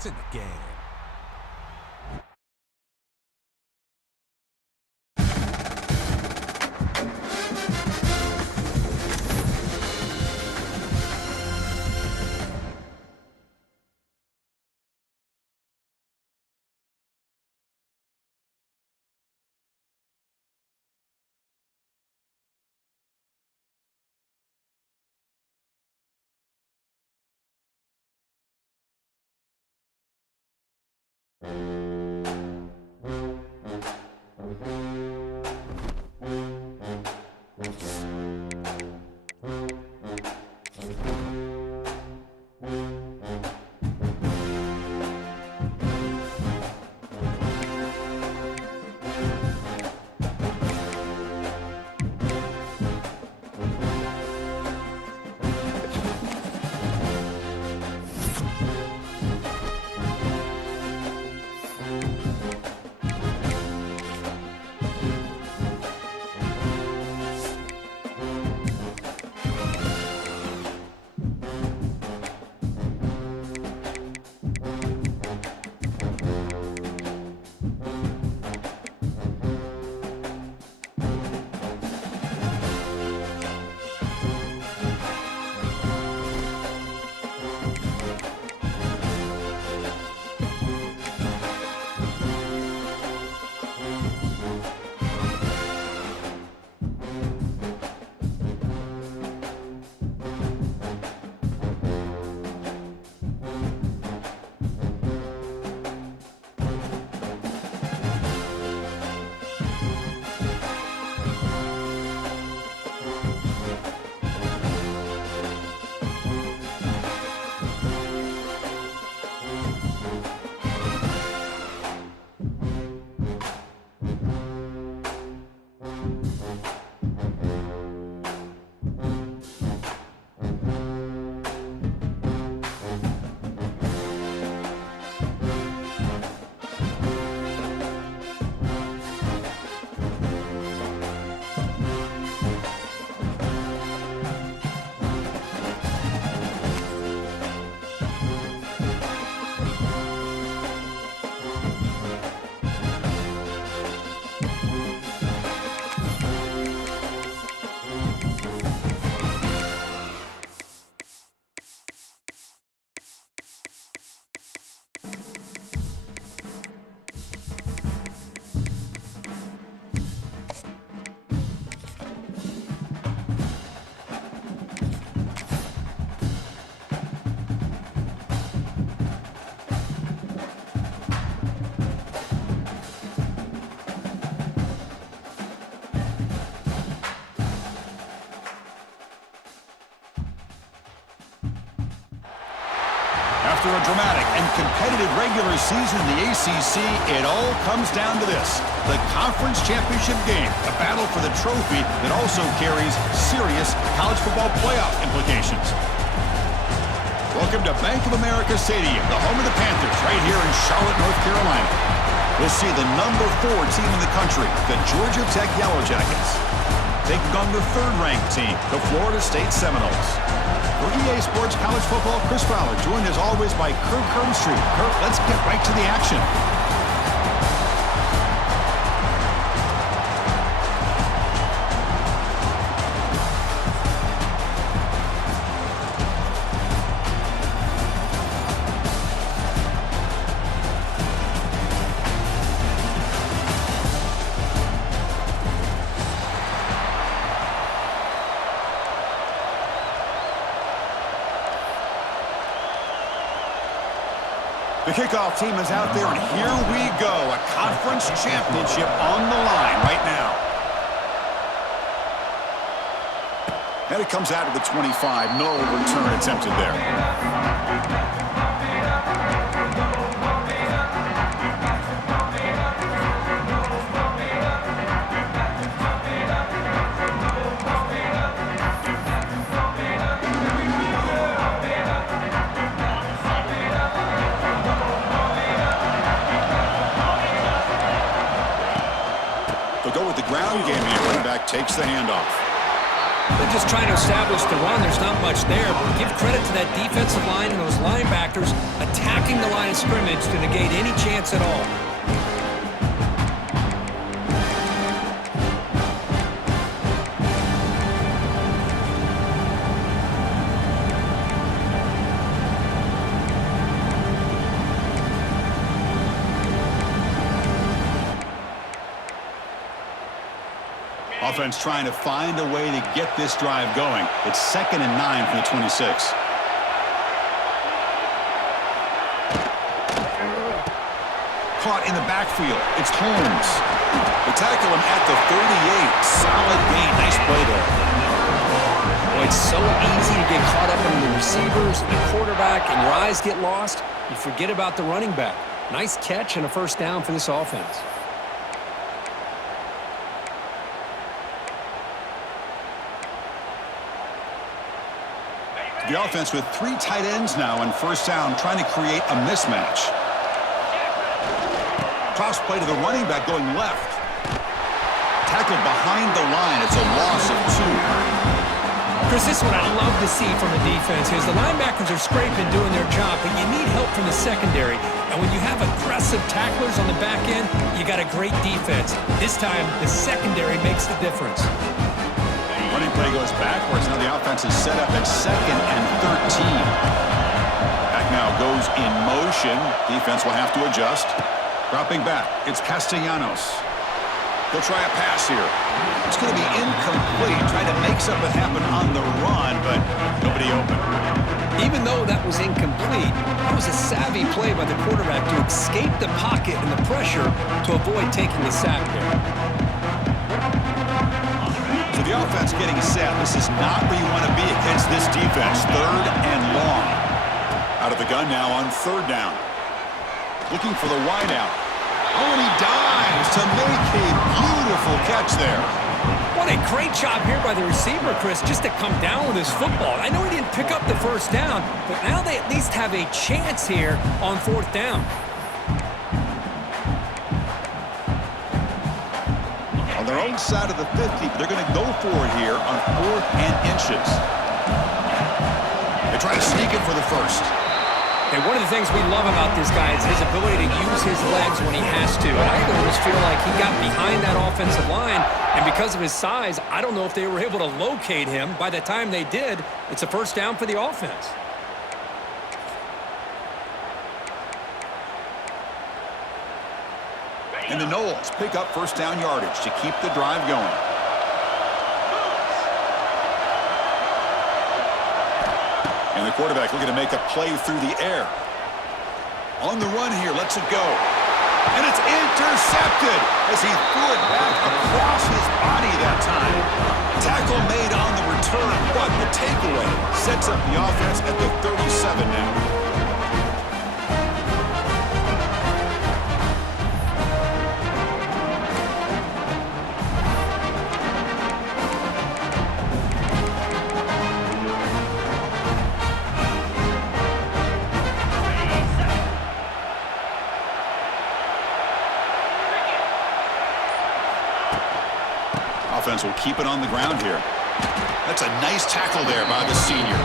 to the game. After a dramatic and competitive regular season in the ACC, it all comes down to this: the conference championship game, a battle for the trophy that also carries serious college football playoff implications. Welcome to Bank of America Stadium, the home of the Panthers, right here in Charlotte, North Carolina. We'll see the number 4 team in the country, the Georgia Tech Yellow Jackets, taking on the 3rd-ranked team, the Florida State Seminoles. For EA Sports College Football, Chris Fowler, joined as always by Kirk Herbstreit. Kirk, let's get right to the action. The kickoff team is out there, and here we go. A conference championship on the line right now. And it comes out of the 25. No return attempted there. They'll go with the ground game here. Running back takes the handoff. They're just trying to establish the run. There's not much there, but give credit to that defensive line and those linebackers attacking the line of scrimmage to negate any chance at all. Offense trying to find a way to get this drive going. It's 2nd and 9 from the 26. Caught in the backfield. It's Holmes. They tackle him at the 38. Solid gain. Nice play there. Boy, it's so easy to get caught up in the receivers, the quarterback, and your eyes get lost. You forget about the running back. Nice catch and a first down for this offense. The offense with 3 tight ends now on first down, trying to create a mismatch. Toss play to the running back going left. Tackled behind the line. It's a loss of 2. Chris, this is what I love to see from the defense is the linebackers are scraping, doing their job, but you need help from the secondary. And when you have aggressive tacklers on the back end, you got a great defense. This time, the secondary makes the difference. Running play goes backwards. Now the offense is set up at 2nd and 13. Back now goes in motion. Defense will have to adjust. Dropping back. It's Castellanos. They'll try a pass here. It's going to be incomplete. Trying to make something happen on the run, but nobody open. Even though that was incomplete, that was a savvy play by the quarterback to escape the pocket and the pressure to avoid taking the sack there. So the offense getting set. This is not where you want to be against this defense. 3rd and long. Out of the gun now on 3rd down. Looking for the wideout. Oh, and he dives to make a beautiful catch there. What a great job here by the receiver, Chris, just to come down with his football. I know he didn't pick up the first down, but now they at least have a chance here on 4th down. On their own side of the 50, they're going to go for it here on 4th and inches. They try to sneak it for the first. Hey, one of the things we love about this guy is his ability to use his legs when he has to. And I could almost feel like he got behind that offensive line, and because of his size, I don't know if they were able to locate him. By the time they did, it's a first down for the offense. And the Knowles pick up first down yardage to keep the drive going. And the quarterback looking to make a play through the air. On the run here, lets it go. And it's intercepted as he threw it back across his body that time. Tackle made on the return, but the takeaway sets up the offense at the 37 now. Offense will keep it on the ground here. That's a nice tackle there by the senior.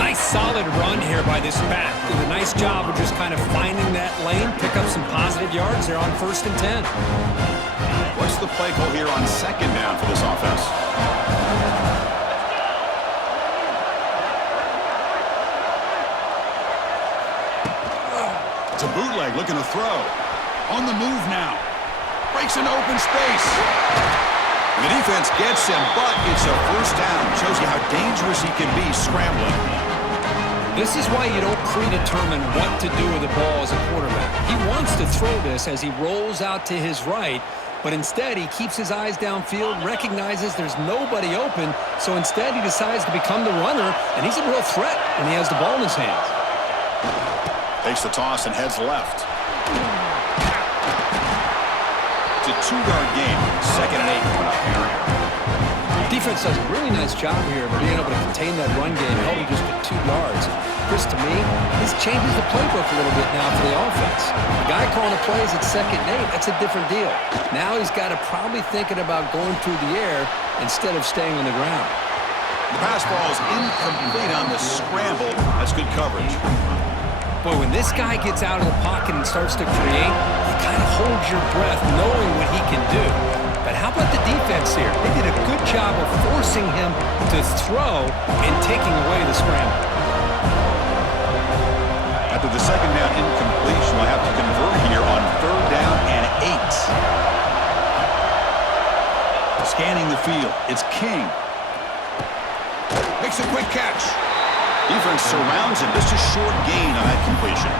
Nice solid run here by this back. Did a nice job of just kind of finding that lane, pick up some positive yards there on 1st and 10. What's the play call here on 2nd down for this offense? It's a bootleg looking to throw. On the move now. Breaks into open space. The defense gets him, but it's a first down. Shows you how dangerous he can be scrambling. This is why you don't predetermine what to do with the ball as a quarterback. He wants to throw this as he rolls out to his right, but instead he keeps his eyes downfield, recognizes there's nobody open, so instead he decides to become the runner, and he's a real threat when he has the ball in his hands. Takes the toss and heads left. It's a 2-yard gain. 2nd and 8 coming up here. Defense does a really nice job here of being able to contain that run game, held him just at 2 yards. Chris, to me, this changes the playbook a little bit now for the offense. The guy calling the plays at 2nd and 8, that's a different deal. Now he's got to probably thinking about going through the air instead of staying on the ground. The pass ball is incomplete on the scramble. That's good coverage. Boy, when this guy gets out of the pocket and starts to create, you kind of hold your breath knowing what he can do. But how about the defense here? They did a good job of forcing him to throw and taking away the scramble. After the second down incompletion, we'll have to convert here on 3rd down and 8. Scanning the field, it's King. Makes a quick catch. Defense surrounds him. Just a short gain on that completion.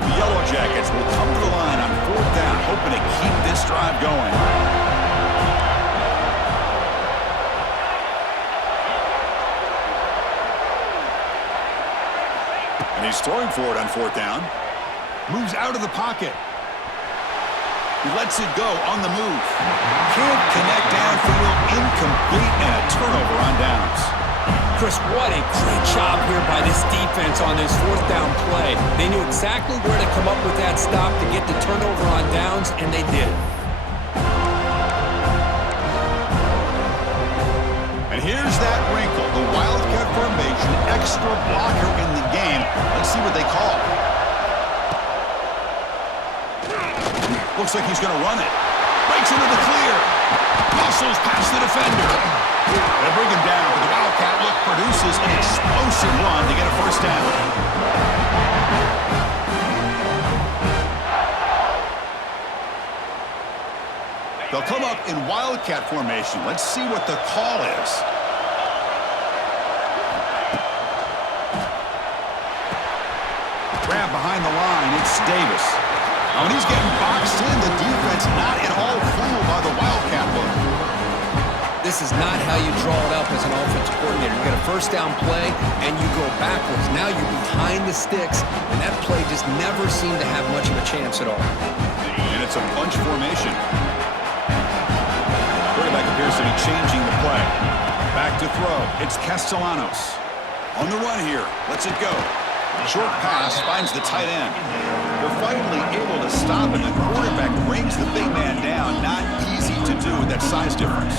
The Yellow Jackets will come to the line on 4th down, hoping to keep this drive going. He's throwing for it on 4th down. Moves out of the pocket. He lets it go on the move. Can't connect downfield. Incomplete and a turnover on downs. Chris, what a great job here by this defense on this 4th down play. They knew exactly where to come up with that stop to get the turnover on downs, and they did. And here's that wrinkle. The Wildcat formation, extra blocker in the game. Let's see what they call. Looks like he's going to run it. Breaks into the clear. Muscles past the defender. They bring him down, but the Wildcat look produces an explosive run to get a 1st down. They'll come up in Wildcat formation. Let's see what the call is. Grab behind the line. It's Davis. Now, when he's getting boxed in, the defense not at all fooled by the Wildcat look. This is not how you draw it up as an offensive coordinator. You get a 1st down play, and you go backwards. Now you're behind the sticks, and that play just never seemed to have much of a chance at all. And it's a bunch formation. Quarterback appears to be changing the play. Back to throw. It's Castellanos. On the run here. Lets it go. Short pass finds the tight end. They're finally able to stop it. The quarterback brings the big man down. Not easy to do with that size difference.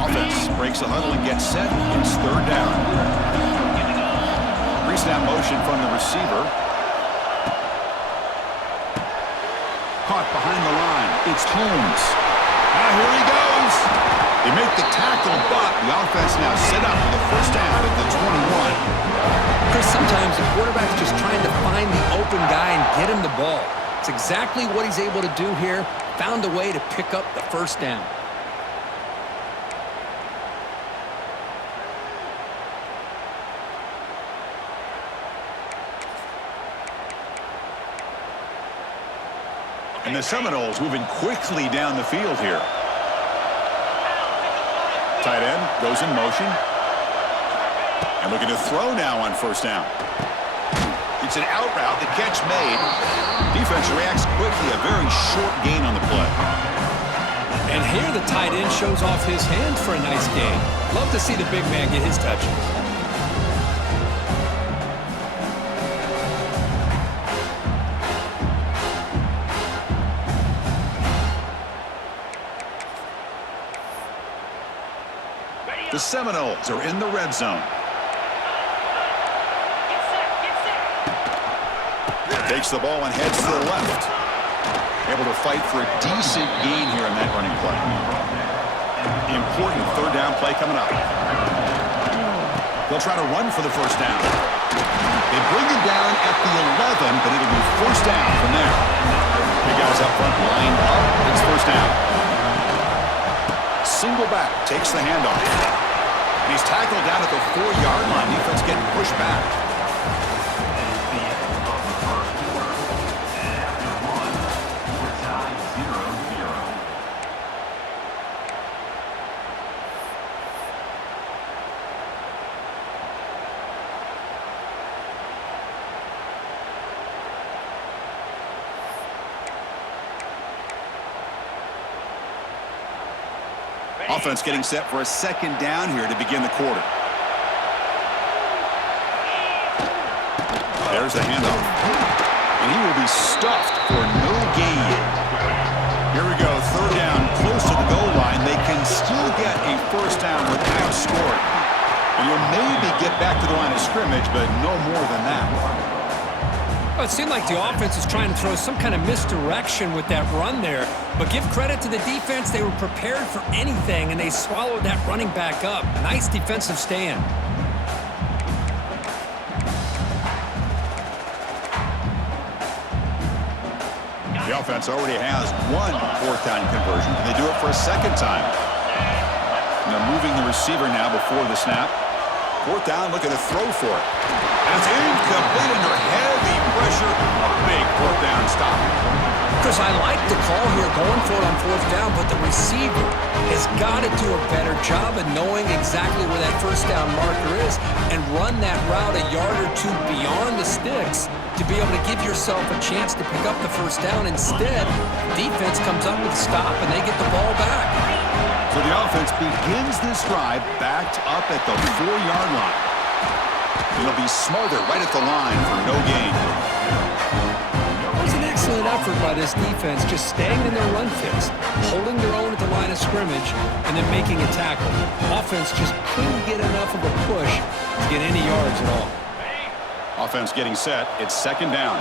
Offense breaks the huddle and gets set. It's 3rd down. Pre-snap motion from the receiver. Caught behind the line. It's Holmes. Now here he goes. They make the tackle, but the offense now set up for the 1st down at the 21. Chris, sometimes the quarterback's just trying to find the open guy and get him the ball. It's exactly what he's able to do here. Found a way to pick up the 1st down. And the Seminoles moving quickly down the field here. Tight end goes in motion. And looking to throw now on 1st down. It's an out route. The catch made. Defense reacts quickly. A very short gain on the play. And here the tight end shows off his hand for a nice gain. Love to see the big man get his touches. The Seminoles are in the red zone. Takes the ball and heads to the left. Able to fight for a decent gain here in that running play. Important 3rd down play coming up. They'll try to run for the 1st down. They bring him down at the 11, but it'll be 1st down from there. Big guys up front lined up. It's 1st down. Single back takes the handoff. And he's tackled down at the 4-yard line. Defense getting pushed back. Offense getting set for a second down here to begin the quarter. There's the handoff. And he will be stuffed for no gain. Here we go, third down, close to the goal line. They can still get a first down without scoring. And you'll maybe get back to the line of scrimmage, but no more than that. Well, it seemed like the offense was trying to throw some kind of misdirection with that run there. But give credit to the defense. They were prepared for anything, and they swallowed that running back up. Nice defensive stand. The offense already has one fourth down conversion. Can they do it for a second time? And they're moving the receiver now before the snap. Fourth down, looking to throw for it. And it's incomplete under heavy pressure. A big fourth down stop. Chris, I like the call here going for it on fourth down, but the receiver has got to do a better job of knowing exactly where that first down marker is and run that route a yard or two beyond the sticks to be able to give yourself a chance to pick up the first down. Instead, defense comes up with a stop and they get the ball back. So the offense begins this drive backed up at the 4-yard line. It'll be smarter right at the line for no gain. It was an excellent effort by this defense, just staying in their run fits, holding their own at the line of scrimmage, and then making a tackle. Offense just couldn't get enough of a push to get any yards at all. Offense getting set. It's second down.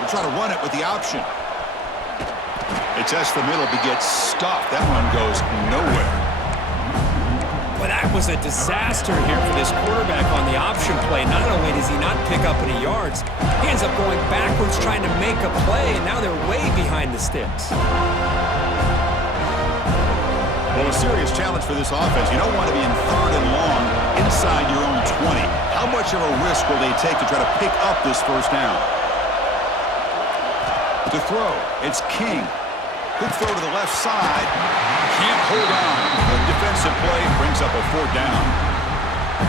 We'll try to run it with the option. They test the middle, but gets stuffed. That one goes nowhere. Well, that was a disaster here for this quarterback on the option play. Not only does he not pick up any yards, he ends up going backwards trying to make a play, and now they're way behind the sticks. Well, a serious challenge for this offense. You don't want to be in third and long inside your own 20. How much of a risk will they take to try to pick up this first down? To throw, it's King. Good throw to the left side. Can't hold on. The defensive play brings up a fourth down.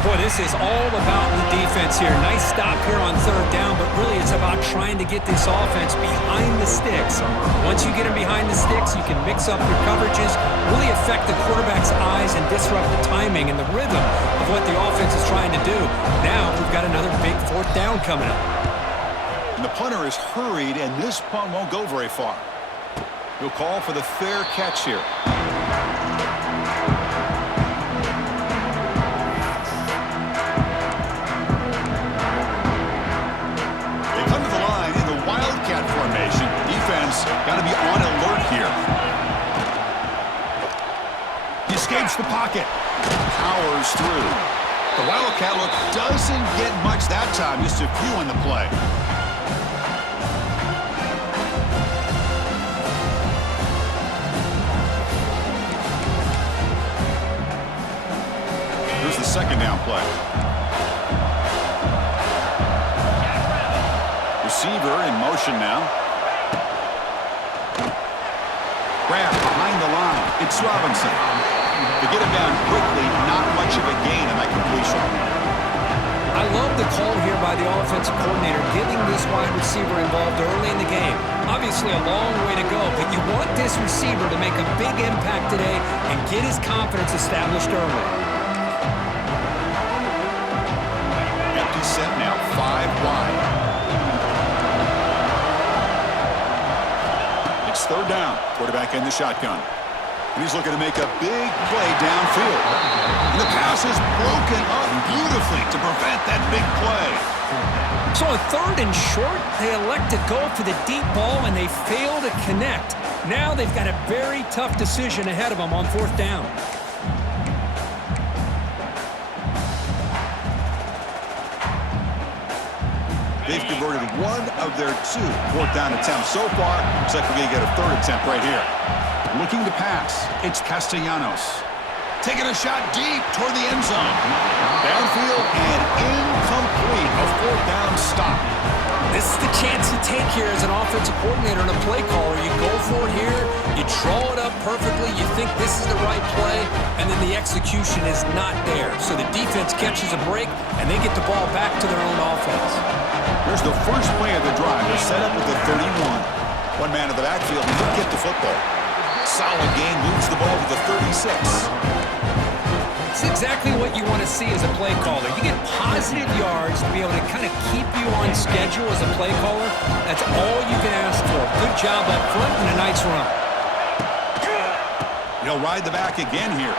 Boy, this is all about the defense here. Nice stop here on third down, but really it's about trying to get this offense behind the sticks. Once you get them behind the sticks, you can mix up your coverages, really affect the quarterback's eyes and disrupt the timing and the rhythm of what the offense is trying to do. Now we've got another big fourth down coming up. And the punter is hurried, and this punt won't go very far. He'll call for the fair catch here. They come to the line in the Wildcat formation. Defense got to be on alert here. He escapes the pocket. Powers through. The Wildcat look doesn't get much that time. Just a few on the play. Here's the second down play. Receiver in motion now. Grab behind the line. It's Robinson. To get him down quickly, not much of a gain in that completion. I love the call here by the offensive coordinator, getting this wide receiver involved early in the game. Obviously a long way to go, but you want this receiver to make a big impact today and get his confidence established early. Empty set now, 5 wide. It's third down. Quarterback in the shotgun. And he's looking to make a big play downfield. And the pass is broken up beautifully to prevent that big play. So on third and short, they elect to go for the deep ball, and they fail to connect. Now they've got a very tough decision ahead of them on fourth down. They've converted one of their 2 fourth down attempts so far. Looks like we're going to get a third attempt right here. Looking to pass, it's Castellanos. Taking a shot deep toward the end zone. Downfield and incomplete. A fourth down stop. This is the chance you take here as an offensive coordinator and a play caller. You go for it here, you draw it up perfectly, you think this is the right play, and then the execution is not there. So the defense catches a break, and they get the ball back to their own offense. Here's the first play of the drive. They're set up with the 31. One man in the backfield, and he'll get the football. Solid gain, moves the ball to the 36. It's exactly what you want to see as a play caller. You get positive yards to be able to kind of keep you on schedule as a play caller. That's all you can ask for. Good job up front and a nice run. He'll ride the back again here.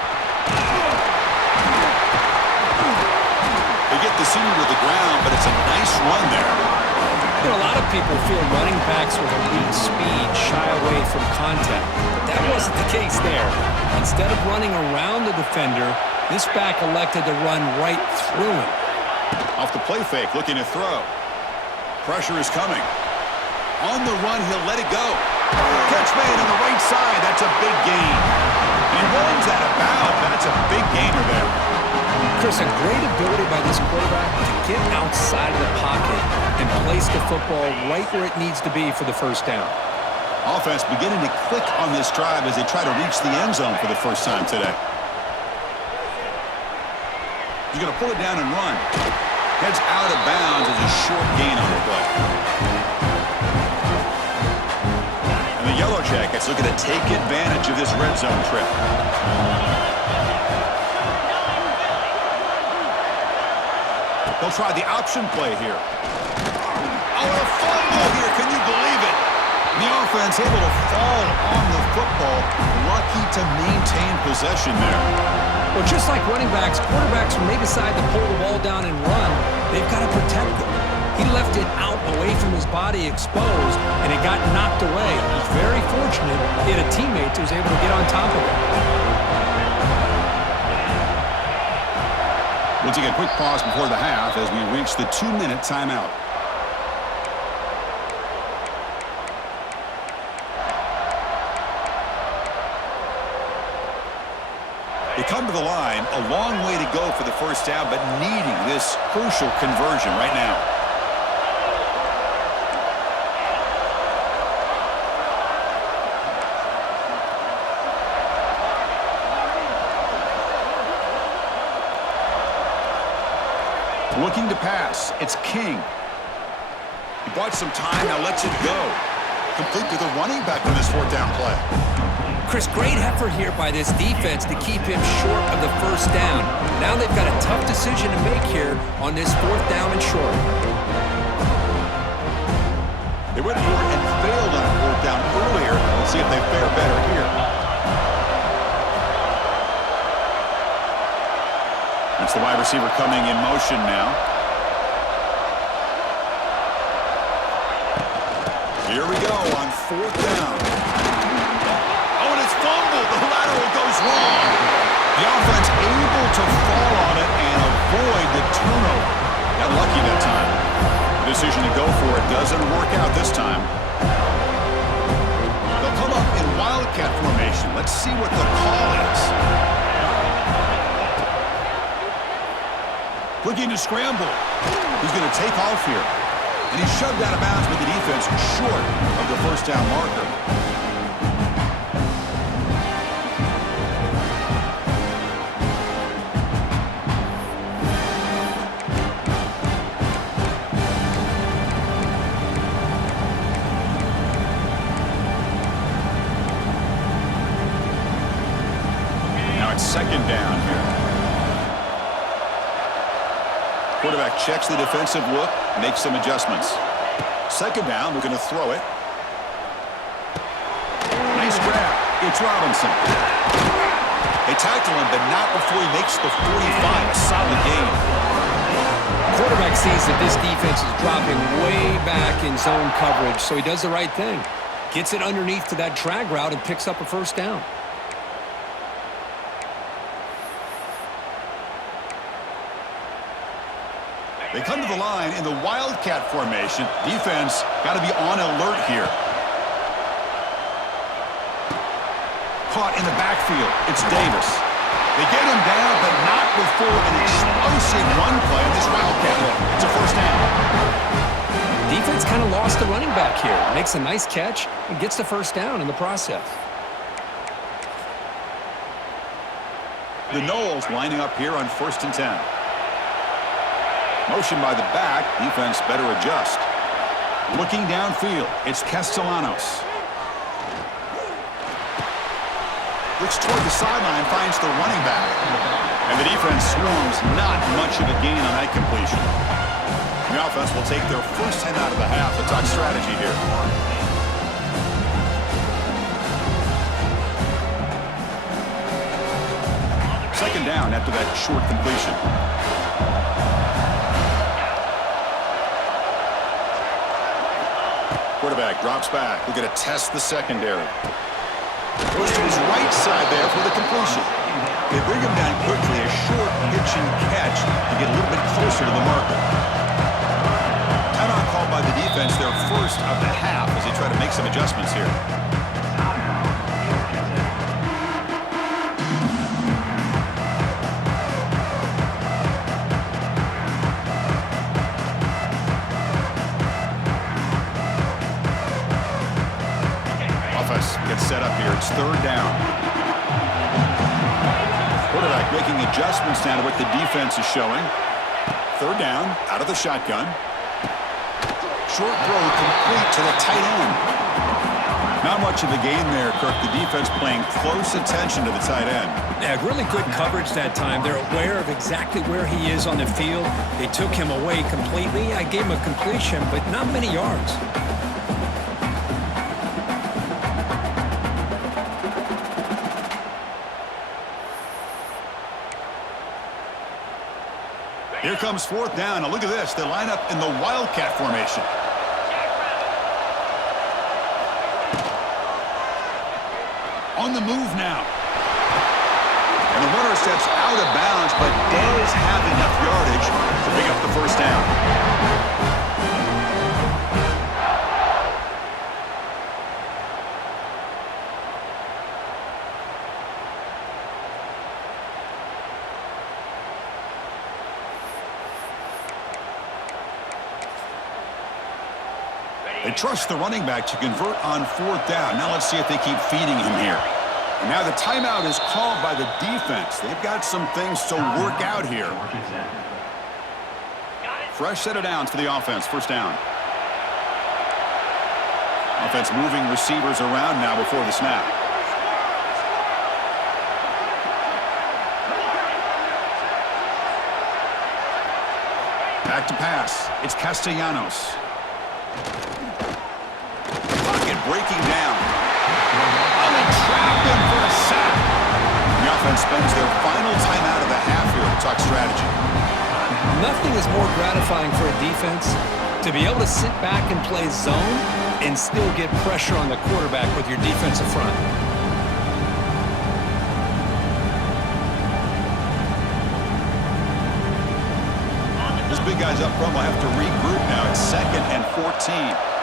They get the senior to the ground, but it's a nice run there. You know, a lot of people feel running backs with elite speed shy away from contact, but that wasn't the case there. Instead of running around the defender, this back elected to run right through him. Off the play fake, looking to throw. Pressure is coming. On the run, he'll let it go. Catch made on the right side. That's a big gain. And he runs that about. That's a big gainer there. Chris, a great ability by this quarterback to get outside of the pocket and place the football right where it needs to be for the first down. Offense beginning to click on this drive as they try to reach the end zone for the first time today. He's going to pull it down and run. Heads out of bounds as a short gain on the play. And the Yellow Jackets looking to take advantage of this red zone trip. They'll try the option play here. Oh, and a fumble here. Can you believe it? The offense able to fall on the football. Lucky to maintain possession there. Well, just like running backs, quarterbacks, when they decide to pull the ball down and run, they've got to protect it. He left it out away from his body exposed, and it got knocked away. He's very fortunate he had a teammate who was able to get on top of it. We'll take a quick pause before the half as we reach the 2-minute timeout. They come to the line, a long way to go for the first down, but needing this crucial conversion right now. Looking to pass. It's King. He bought some time, now lets it go. Complete to the running back on this fourth down play. Chris, great effort here by this defense to keep him short of the first down. Now they've got a tough decision to make here on this fourth down and short. They went for it and failed on fourth down earlier. Let's see if they fare better here. That's the wide receiver coming in motion now. Here we go on fourth down. Oh, and it's fumbled. The lateral goes wrong. The offense able to fall on it and avoid the turnover. Got lucky that time. The decision to go for it doesn't work out this time. They'll come up in Wildcat formation. Let's see what the call is. Looking to scramble. He's going to take off here. And he's shoved out of bounds with the defense short of the first down marker. Now it's second down here. Quarterback checks the defensive look, makes some adjustments. Second down, we're going to throw it. Nice grab. It's Robinson. They tackle him, but not before he makes the 45. A solid gain. Quarterback sees that this defense is dropping way back in zone coverage, so he does the right thing. Gets it underneath to that drag route and picks up a first down. They come to the line in the Wildcat formation. Defense got to be on alert here. Caught in the backfield. It's Davis. They get him down, but not before an explosive run play in this Wildcat look. It's a first down. Defense kind of lost the running back here. Makes a nice catch and gets the first down in the process. The Noles lining up here on 1st and 10. Motion by the back. Defense better adjust. Looking downfield, it's Castellanos. Looks toward the sideline, finds the running back. And the defense swarms, not much of a gain on that completion. The offense will take their first time out of the half to talk strategy here. Second down after that short completion. Quarterback drops back. We're going to test the secondary. Goes to his right side there for the completion. They bring him down quickly, a short pitch and catch to get a little bit closer to the marker. Timeout called by the defense, their first of the half as they try to make some adjustments here. Gets set up here. It's third down. Quarterback making adjustments now to what the defense is showing. Third down, out of the shotgun. Short throw complete to the tight end. Not much of a gain there, Kirk. The defense paying close attention to the tight end. Yeah, really good coverage that time. They're aware of exactly where he is on the field. They took him away completely. I gave him a completion, but not many yards. Here comes fourth down. Now look at this. They line up in the Wildcat formation. On the move now. And the runner steps out of bounds, but does have enough yardage to pick up the first down. They trust the running back to convert on fourth down. Now let's see if they keep feeding him here. And now the timeout is called by the defense. They've got some things to work out here. Fresh set of downs for the offense. First down. Offense moving receivers around now before the snap. Back to pass. It's Castellanos. Breaking down. Oh, they trapped him for a sack. The offense spends their final time out of the half here to talk strategy. Nothing is more gratifying for a defense to be able to sit back and play zone and still get pressure on the quarterback with your defensive front. This big guy's up front will have to regroup now. It's 2nd and 14.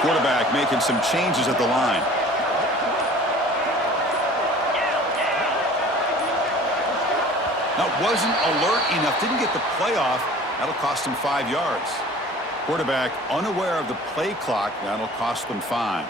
Quarterback making some changes at the line. Now, wasn't alert enough, didn't get the play off. That'll cost him 5 yards. Quarterback unaware of the play clock. That'll cost them 5.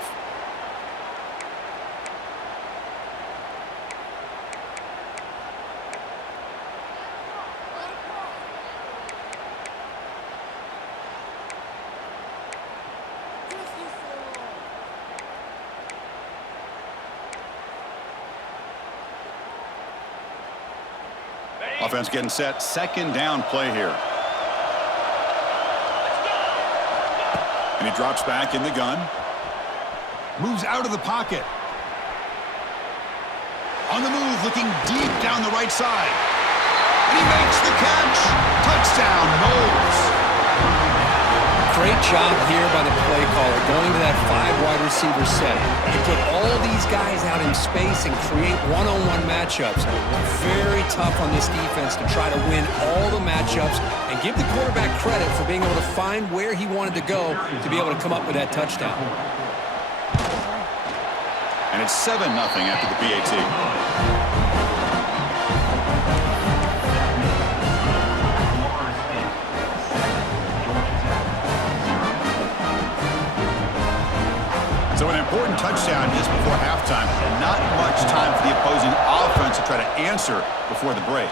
Offense getting set. Second down play here. And he drops back in the gun. Moves out of the pocket. On the move, looking deep down the right side. And he makes the catch. Touchdown, Knowles. Great job here by the play caller, going to that 5 wide receiver set. You put all these guys out in space and create one-on-one matchups. Very tough on this defense to try to win all the matchups and give the quarterback credit for being able to find where he wanted to go to be able to come up with that touchdown. And it's 7-0 after the PAT. So an important touchdown just before halftime. Not much time for the opposing offense to try to answer before the break.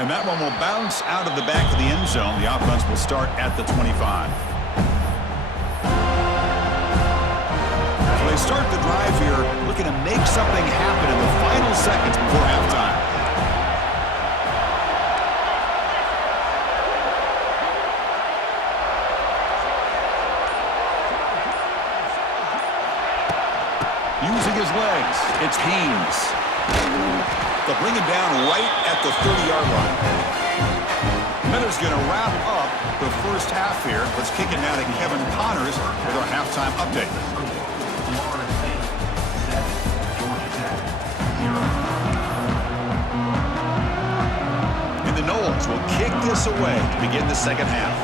And that one will bounce out of the back of the end zone. The offense will start at the 25. So they start the drive here, looking to make something happen in the final seconds before halftime. Using his legs, it's Haynes. They'll bring him down right at the 30-yard line. Miller's going to wrap up the first half here. Let's kick it now to Kevin Connors with our halftime update. And the Noles will kick this away to begin the second half.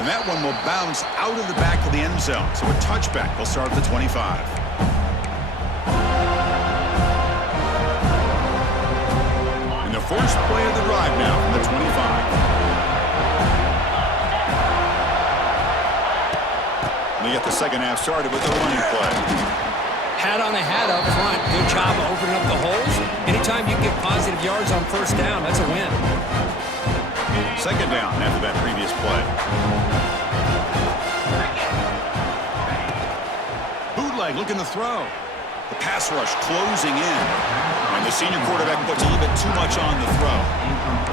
And that one will bounce out of the back of the end zone. So a touchback will start at the 25. And the first play of the drive now from the 25. We get the second half started with the running play. Hat on a hat up front. Good job of opening up the holes. Anytime you get positive yards on first down, that's a win. Second down after that previous play. Bootleg looking to throw. The pass rush closing in. And the senior quarterback puts a little bit too much on the throw.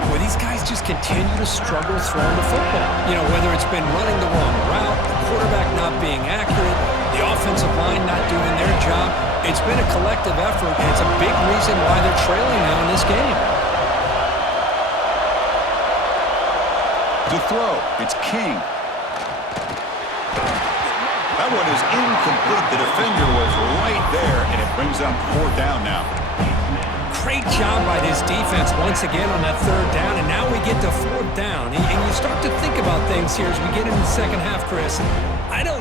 Well, these guys just continue to struggle throwing the football. You know, whether it's been running the wrong route, the quarterback not being accurate, the offensive line not doing their job. It's been a collective effort, and it's a big reason why they're trailing now in this game. To throw, it's King. That one is incomplete. The defender was right there, and it brings up fourth down now. Great job by this defense once again on that third down, and now we get to fourth down. And you start to think about things here as we get into the second half, Chris.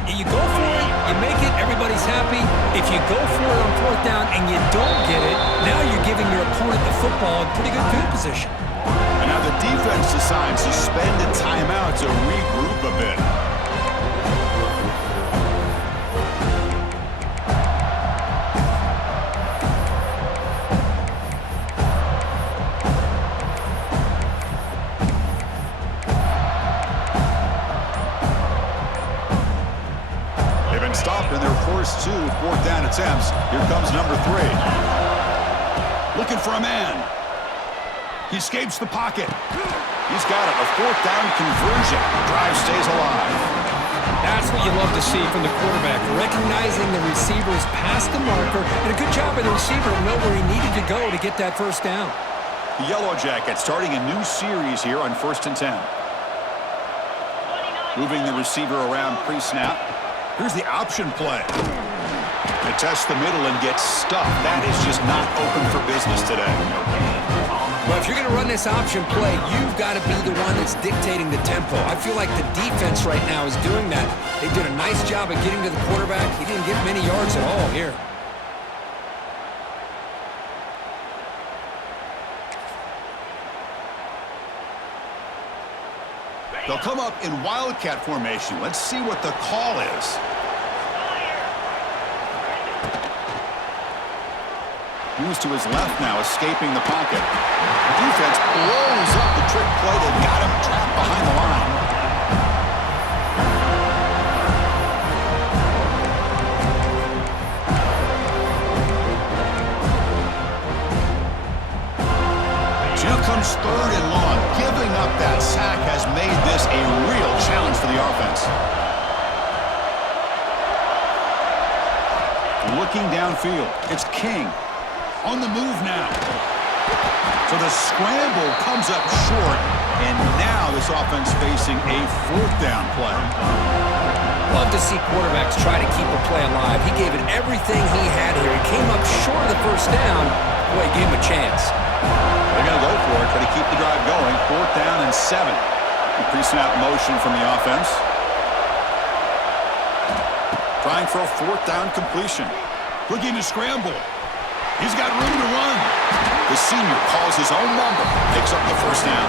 You go for it, you make it, everybody's happy. If you go for it on fourth down and you don't get it, now you're giving your opponent the football in pretty good field position. And now the defense decides to spend a timeout to regroup a bit. They've been stopped in their first two fourth down attempts. Here comes number 3. Looking for a man. He escapes the pocket. He's got it. A fourth down conversion. Drive stays alive. That's what you love to see from the quarterback. Recognizing the receivers past the marker. And a good job by the receiver to know where he needed to go to get that first down. The Yellow Jackets starting a new series here on 1st and 10. Moving the receiver around pre-snap. Here's the option play. They test the middle and get stuffed. That is just not open for business today. Well, if you're going to run this option play, you've got to be the one that's dictating the tempo. I feel like the defense right now is doing that. They did a nice job of getting to the quarterback. He didn't get many yards at all here. They'll come up in Wildcat formation. Let's see what the call is. Moves to his left now, escaping the pocket. The defense blows up the trick play. They've got him trapped behind the line. So here comes third and long. Giving up that sack has made this a real challenge for the offense. Looking downfield, it's King. On the move now. So the scramble comes up short, and now this offense facing a fourth down play. Love to see quarterbacks try to keep a play alive. He gave it everything he had here. He came up short of the first down. Boy, he gave him a chance. They're going to go for it, try to keep the drive going. 4th down and 7. The pre-snap motion from the offense. Trying for a 4th down completion. Looking to scramble. He's got room to run. The senior calls his own number, picks up the first down.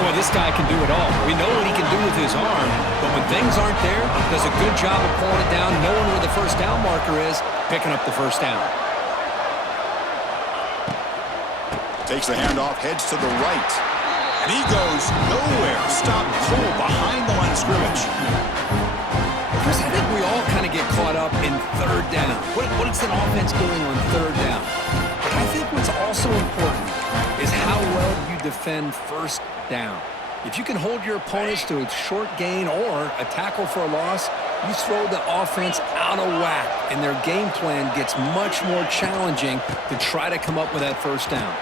Boy, this guy can do it all. We know what he can do with his arm, but when things aren't there, does a good job of pulling it down, knowing where the first down marker is, picking up the first down. Takes the handoff, heads to the right. And he goes nowhere. Stop cold behind the line of scrimmage. Chris, I think we all kind of get caught up in third down. What is an offense doing on third down? But I think what's also important is how well you defend first down. If you can hold your opponents to a short gain or a tackle for a loss, you throw the offense out of whack, and their game plan gets much more challenging to try to come up with that first down.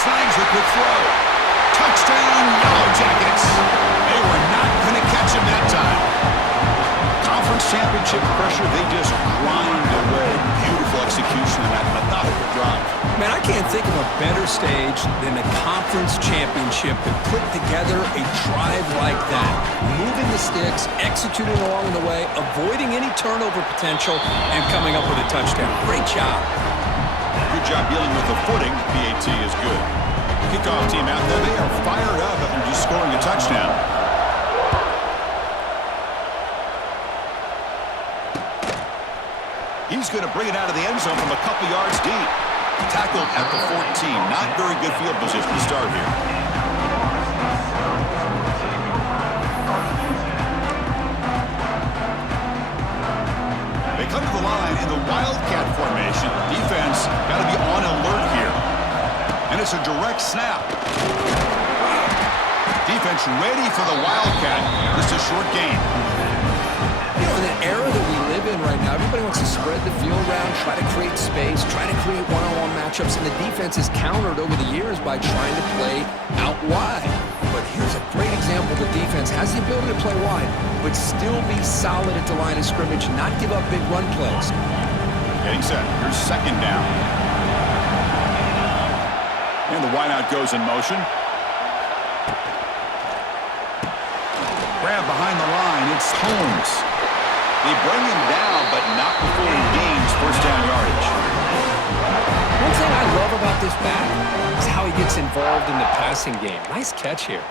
Slangs a good throw. Touchdown, Yellow Jackets. They were not going to catch him that time. Conference championship pressure, they just grind away. Beautiful execution in that methodical drive. Man, I can't think of a better stage than the conference championship to put together a drive like that. Moving the sticks, executing along the way, avoiding any turnover potential, and coming up with a touchdown. Great job. Good job dealing with the footing. PAT is good. Kickoff team out there, they are fired up after just scoring a touchdown. He's going to bring it out of the end zone from a couple yards deep. Tackled at the 14. Not very good field position to start here. They come to the line in the Wildcat formation. Defense got to be on alert here. And it's a direct snap. Defense ready for the Wildcat. Just a short gain. You know, in the era that we live in right now, everybody wants to spread the field around, try to create space, try to create one-on-one matchups, and the defense is countered over the years by trying to play out wide. But here's a great example. The defense has the ability to play wide, but still be solid at the line of scrimmage, not give up big run plays. Getting set. Here's second down. And the wideout goes in motion. Grab behind the line. It's Holmes. They bring him down, but not before he gains first down yardage. One thing I love about this back is how he gets involved in the passing game. Nice catch here.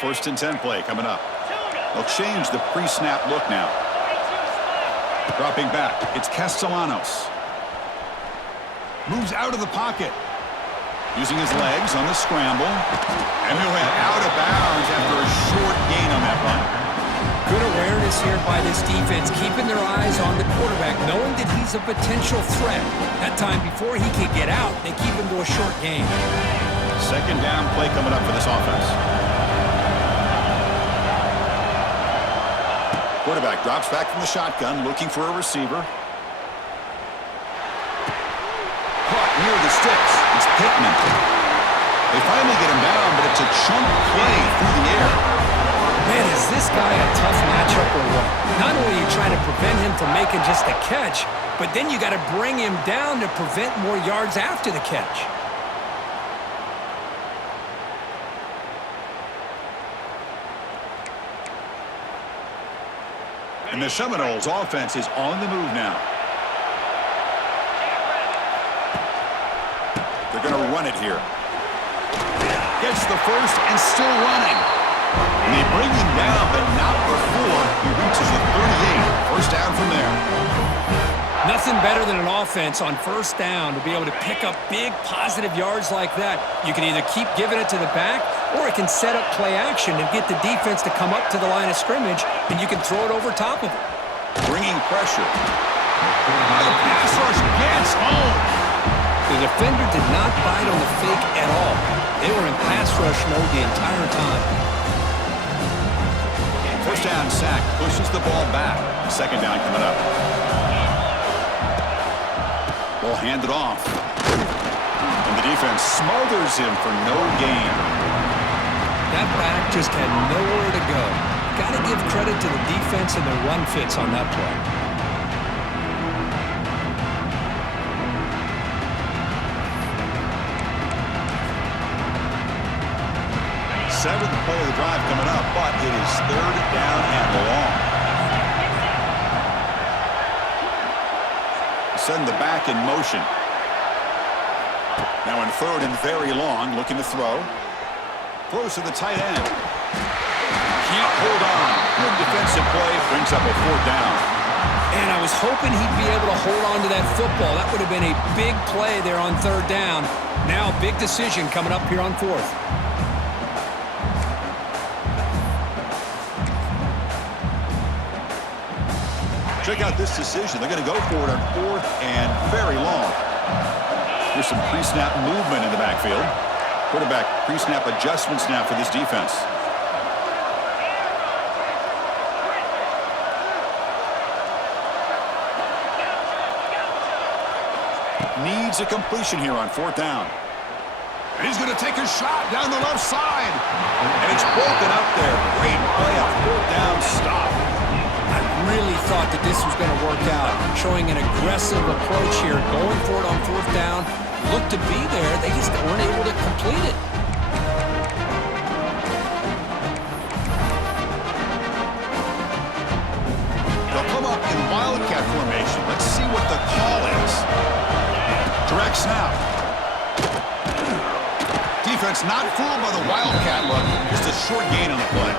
First and 10 play coming up. They'll change the pre-snap look now. Dropping back, it's Castellanos. Moves out of the pocket. Using his legs on the scramble. And he went out of bounds after a short gain on that run. Good awareness here by this defense, keeping their eyes on the quarterback, knowing that he's a potential threat. That time before he could get out, they keep him to a short gain. Second down play coming up for this offense. Quarterback drops back from the shotgun, looking for a receiver. Caught near the sticks. It's Pittman. They finally get him down, but it's a chunk play through the air. Man, is this guy a tough matchup or what? Not only are you trying to prevent him from making just a catch, but then you got to bring him down to prevent more yards after the catch. And the Seminoles offense is on the move now. They're going to run it here. Gets the first and still running. And they bring him down, but not before he reaches the 38. First down from there. Nothing better than an offense on first down to be able to pick up big positive yards like that. You can either keep giving it to the back, or it can set up play action and get the defense to come up to the line of scrimmage, and you can throw it over top of it. Bringing pressure. The pass rush gets home. The defender did not bite on the fake at all. They were in pass rush mode the entire time. First down sack pushes the ball back. Second down coming up. Ball handed off. And the defense smothers him for no gain. That back just had nowhere to go. Got to give credit to the defense and the run fits on that play. seventh play of the drive coming up, but it is third down and long. Send the back in motion. Now in third and very long, looking to throw. Throws to the tight end. Can't hold on. Good defensive play, brings up a fourth down. And I was hoping he'd be able to hold on to that football. That would have been a big play there on third down. Now big decision coming up here on fourth. Check out this decision. They're going to go for it on fourth and very long. Here's some pre-snap movement in the backfield. Quarterback pre-snap adjustments now for this defense. Needs a completion here on fourth down. And he's going to take a shot down the left side. And it's broken up there. Great play, a fourth down stop. I really thought that this was going to work out. Showing an aggressive approach here. Going for it on fourth down. Looked to be there. They just weren't able to complete it. They'll come up in wildcat formation. Let's see what the call is. Direct snap. Defense not fooled by the wildcat look. Just a short gain on the play.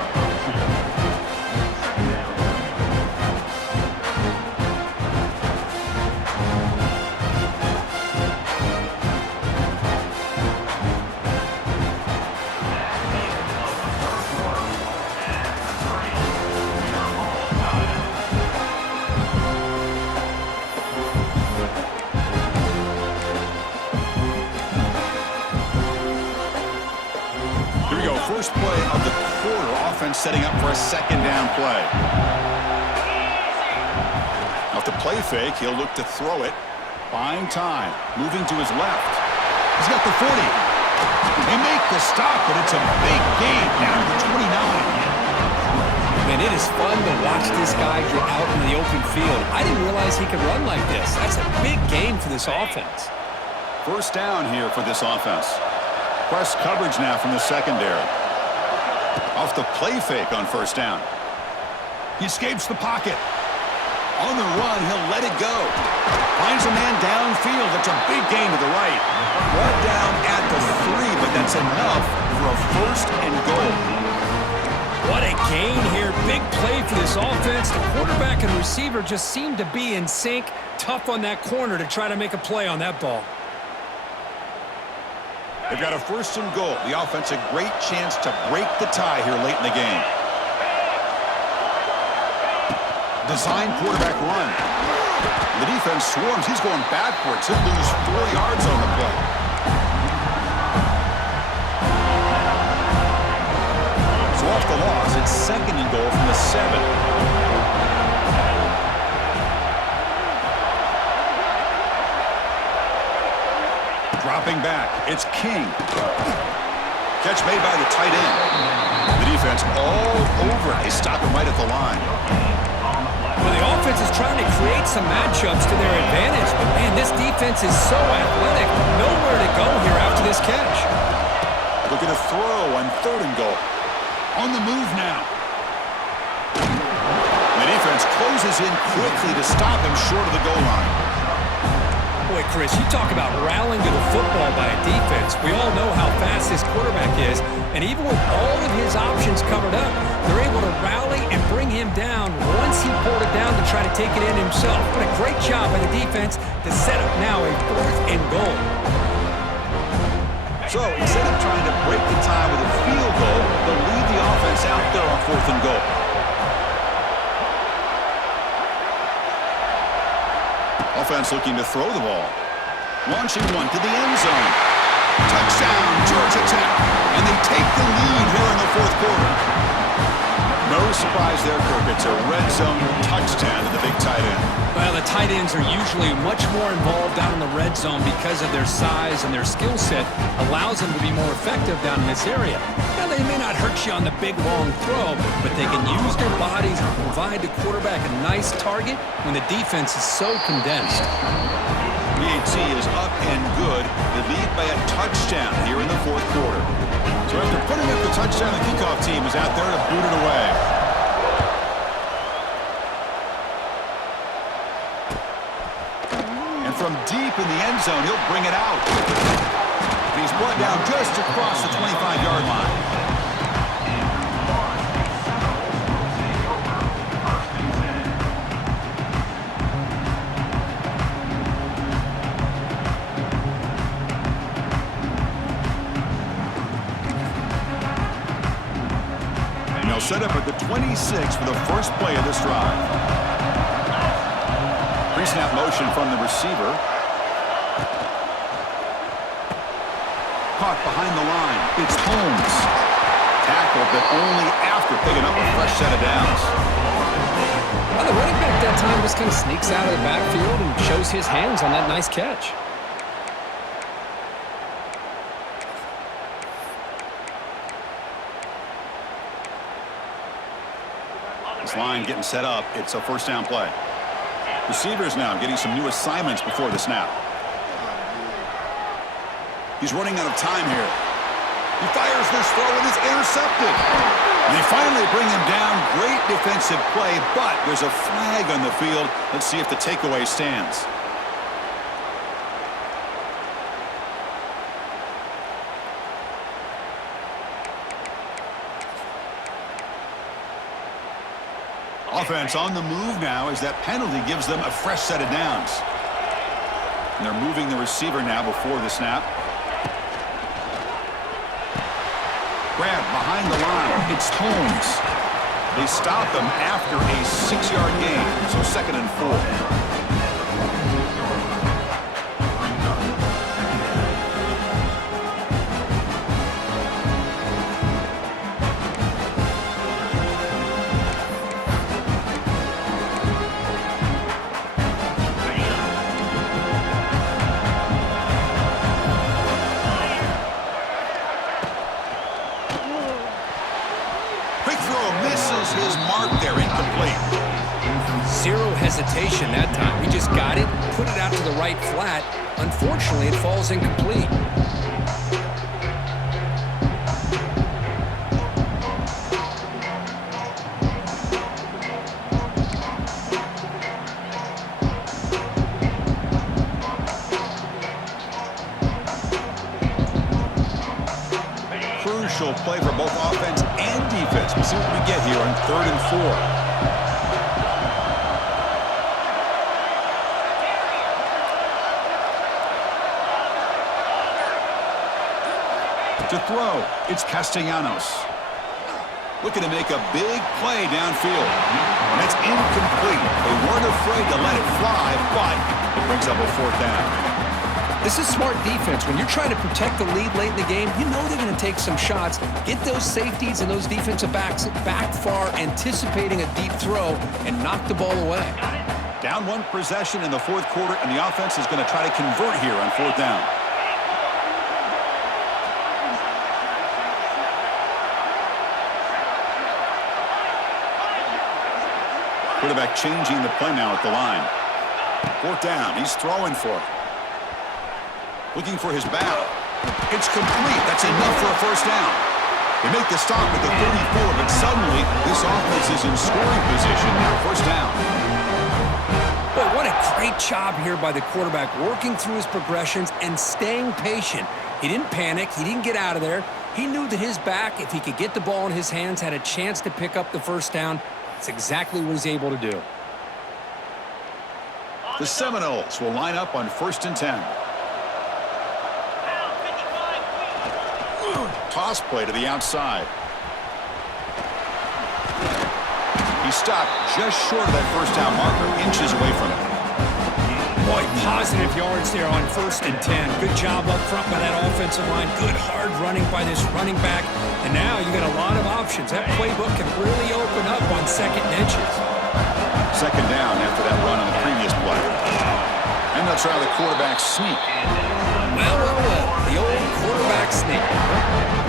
First play of the quarter, offense setting up for a second down play. Off the play fake, he'll look to throw it. Buying time, moving to his left. He's got the 40. They make the stop, but it's a big gain down to the 29. Man, it is fun to watch this guy get out in the open field. I didn't realize he could run like this. That's a big gain for this offense. First down here for this offense. Press coverage now from the secondary. Off the play fake on first down. He escapes the pocket. On the run, he'll let it go. Finds a man downfield. That's a big gain to the right. Brought down at the 3, but that's enough for a first and goal. What a gain here. Big play for this offense. The quarterback and receiver just seem to be in sync. Tough on that corner to try to make a play on that ball. They've got a first and goal. The offense a great chance to break the tie here late in the game. Design quarterback run. The defense swarms. He's going backwards. He'll lose 4 yards on the play. So off the loss, it's second and goal from the 7. Dropping back, it's King. Catch made by the tight end. The defense all over. They stop him right at the line. Well, the offense is trying to create some matchups to their advantage, but man, this defense is so athletic. Nowhere to go here after this catch. Looking to throw on third and goal. On the move now. The defense closes in quickly to stop him short of the goal line. Boy, Chris, you talk about rallying to the football by a defense. We all know how fast this quarterback is, and even with all of his options covered up, they're able to rally and bring him down once he pulled it down to try to take it in himself. What a great job by the defense to set up now a fourth and goal. So, instead of trying to break the tie with a field goal, they'll lead the offense out there on fourth and goal. Offense looking to throw the ball. Launching one to the end zone. Touchdown, Georgia Tech. And they take the lead here in the fourth quarter. No surprise there, Kirk. It's a red zone touchdown to the big tight end. Well, the tight ends are usually much more involved down in the red zone because of their size and their skill set allows them to be more effective down in this area. Now, they may not hurt you on the big, long throw, but they can use their bodies and provide the quarterback a nice target when the defense is so condensed. BAT is up and good. They lead by a touchdown here in the fourth quarter. So after putting up the touchdown, the kickoff team is out there to boot it away. And from deep in the end zone, he'll bring it out. And he's brought down just across the 25-yard line. Set up at the 26 for the first play of this drive. Pre-snap motion from the receiver. Caught behind the line. It's Holmes. Tackled, but only after picking up a fresh set of downs. Well, the running back that time just kind of sneaks out of the backfield and shows his hands on that nice catch. Line getting set up. It's a first down play. Receivers now getting some new assignments before the snap. He's running out of time here. He fires this throw and it's intercepted. And they finally bring him down. Great defensive play, but there's a flag on the field. Let's see if the takeaway stands. Offense on the move now as that penalty gives them a fresh set of downs. And they're moving the receiver now before the snap. Grab behind the line. It's Holmes. They stop them after a 6-yard gain, so 2nd and 4. Zero hesitation that time. He just got it, put it out to the right flat. Unfortunately, it falls incomplete. Crucial play for both offense and defense. We'll see what we get here on 3rd and 4. To throw, it's Castellanos. Looking to make a big play downfield. And it's incomplete. They weren't afraid to let it fly, but it brings up a 4th down. This is smart defense. When you're trying to protect the lead late in the game, you know they're going to take some shots. Get those safeties and those defensive backs back far, anticipating a deep throw, and knock the ball away. Down 1 possession in the 4th quarter, and the offense is going to try to convert here on 4th down. Quarterback changing the play now at the line. 4th down. He's throwing for it. Looking for his back. It's complete. That's enough for a first down. They make the stop at the 34, but suddenly this offense is in scoring position now. First down. Boy, what a great job here by the quarterback, working through his progressions and staying patient. He didn't panic. He didn't get out of there. He knew that his back, if he could get the ball in his hands, had a chance to pick up the first down. That's exactly what he's able to do. The Seminoles will line up on 1st and 10. Toss play to the outside. He stopped just short of that first down marker, inches away from it. Boy, positive yards there on 1st and 10. Good job up front by that offensive line. Good hard running by this running back. And now you got a lot of options. That playbook can really open up on 2nd and inches. 2nd down after that run on the previous play. And they'll try the quarterback sneak. Well. The old quarterback sneak.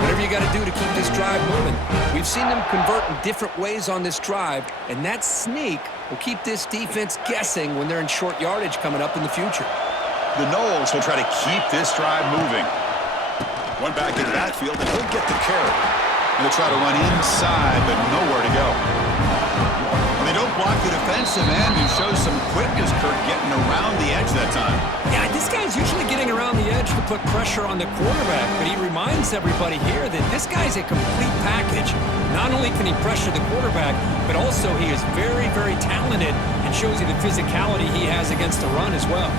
Whatever you got to do to keep this drive moving. We've seen them convert in different ways on this drive, and that sneak will keep this defense guessing when they're in short yardage coming up in the future. The Noles will try to keep this drive moving. One back in the backfield, and he'll get the carry. And they'll try to run inside, but nowhere to go. And they don't block the defensive end, who shows some quickness, Kirk, getting around the edge that time. Yeah, this guy's usually getting around the edge to put pressure on the quarterback, but he reminds everybody here that this guy's a complete package. Not only can he pressure the quarterback, but also he is very, very talented and shows you the physicality he has against the run as well.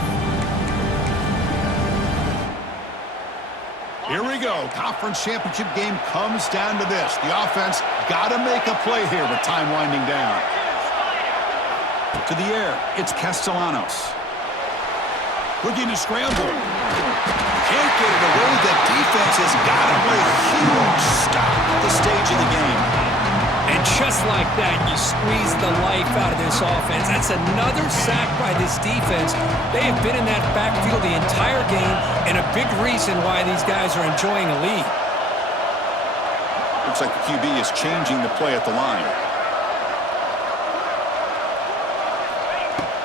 Here we go. Conference championship game comes down to this. The offense got to make a play here with time winding down. To the air, it's Castellanos. Looking to scramble. Can't get it away. The defense has got him with a huge stop at this stage of the game. And just like that, you squeeze the life out of this offense. That's another sack by this defense. They have been in that backfield the entire game, and a big reason why these guys are enjoying a lead. Looks like the QB is changing the play at the line.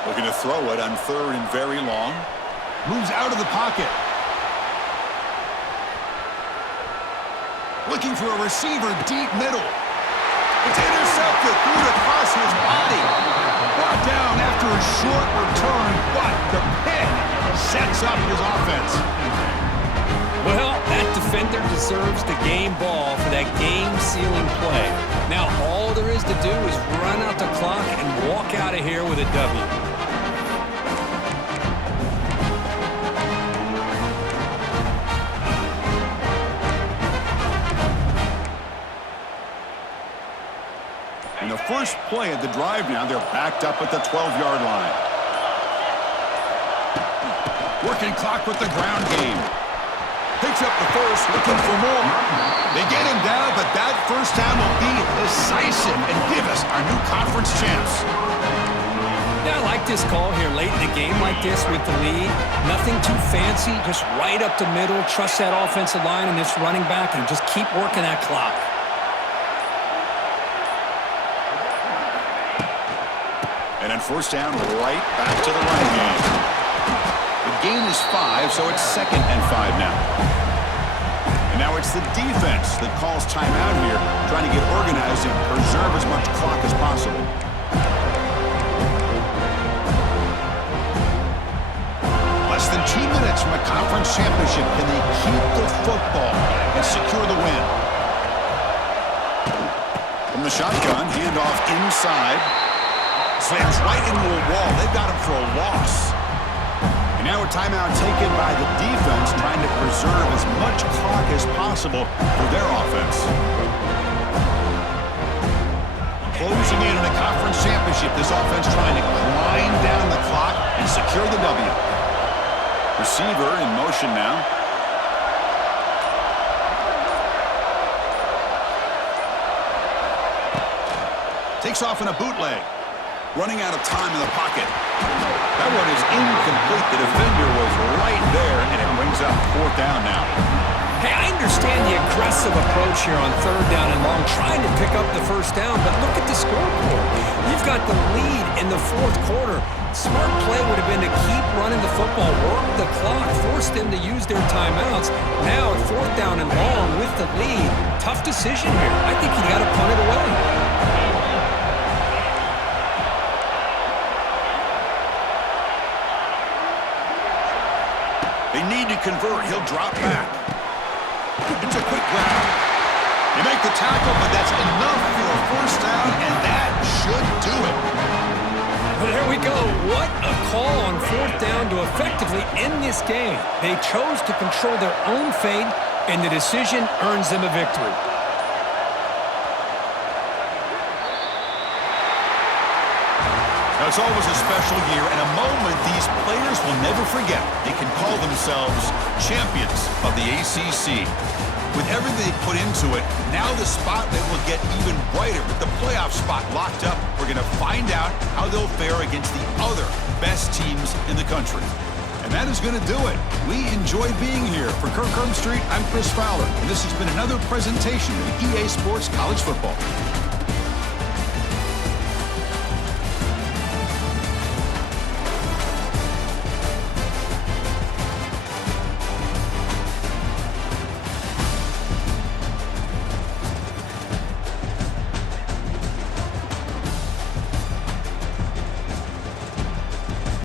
Looking to throw it on 3rd and very long. Moves out of the pocket. Looking for a receiver deep middle. It's intercepted, through across his body. Brought down after a short return, but the pick sets up his offense. Well, that defender deserves the game ball for that game-sealing play. Now, all there is to do is run out the clock and walk out of here with a W. In the first play of the drive now, they're backed up at the 12-yard line. Working clock with the ground game. Picks up the first, looking for more. They get him down, but that first down will be decisive and give us our new conference champs. Yeah, I like this call here late in the game like this with the lead. Nothing too fancy, just right up the middle. Trust that offensive line and this running back and just keep working that clock. And then first down, right back to the running game. The gain is 5, so it's 2nd and 5 now. And now it's the defense that calls timeout here, trying to get organized and preserve as much clock as possible. Less than 2 minutes from a conference championship. Can they keep the football and secure the win? From the shotgun, handoff inside. Slams right into a wall. They've got him for a loss. And now a timeout taken by the defense, trying to preserve as much clock as possible for their offense. Closing in on a conference championship, this offense trying to grind down the clock and secure the W. Receiver in motion now. Takes off in a bootleg. Running out of time in the pocket. That one is incomplete. The defender was right there, and it brings up 4th down now. Hey, I understand the aggressive approach here on 3rd down and long, trying to pick up the first down, but look at the scoreboard. You've got the lead in the 4th quarter. Smart play would have been to keep running the football, work the clock, force them to use their timeouts. Now, at 4th down and long with the lead, tough decision here. I think you got to punt it away. They need to convert. He'll drop back. It's a quick grab. They make the tackle, but that's enough for a first down, and that should do it. Well, there we go. What a call on 4th down to effectively end this game. They chose to control their own fate, and the decision earns them a victory. Now, it's always a special year and a moment these players will never forget. They can call themselves champions of the ACC. With everything they put into it, now the spotlight will get even brighter. With the playoff spot locked up, we're going to find out how they'll fare against the other best teams in the country. And that is going to do it. We enjoyed being here. For Kirk Herbstreit, I'm Chris Fowler, and this has been another presentation of EA Sports College Football.